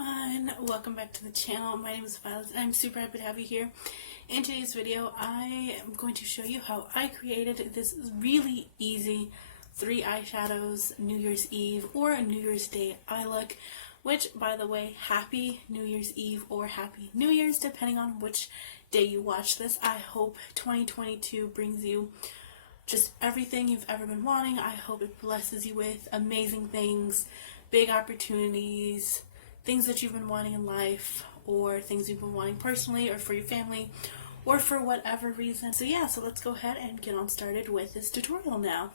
everyone, welcome back to the channel. My name is Violet and I'm super happy to have you here. In today's video I am going to show you how I created this really easy 3 eyeshadows New Year's Eve or a New Year's Day eye look, which, by the way, happy New Year's Eve or happy New Year's depending on which day you watch this. I hope 2022 brings you just everything you've ever been wanting. I hope it blesses you with amazing things, big opportunities, things that you've been wanting in life, or things you've been wanting personally or for your family or for whatever reason. So yeah, so let's go ahead and get on started with this tutorial now.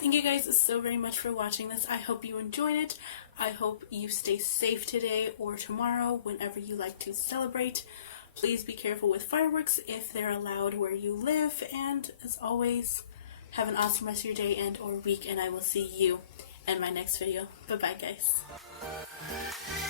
Thank you guys so very much for watching this. I hope you enjoyed it. I hope you stay safe today or tomorrow whenever you like to celebrate. Please be careful with fireworks if they're allowed where you live. And as always, have an awesome rest of your day and or week, and I will see you in my next video. Bye bye guys.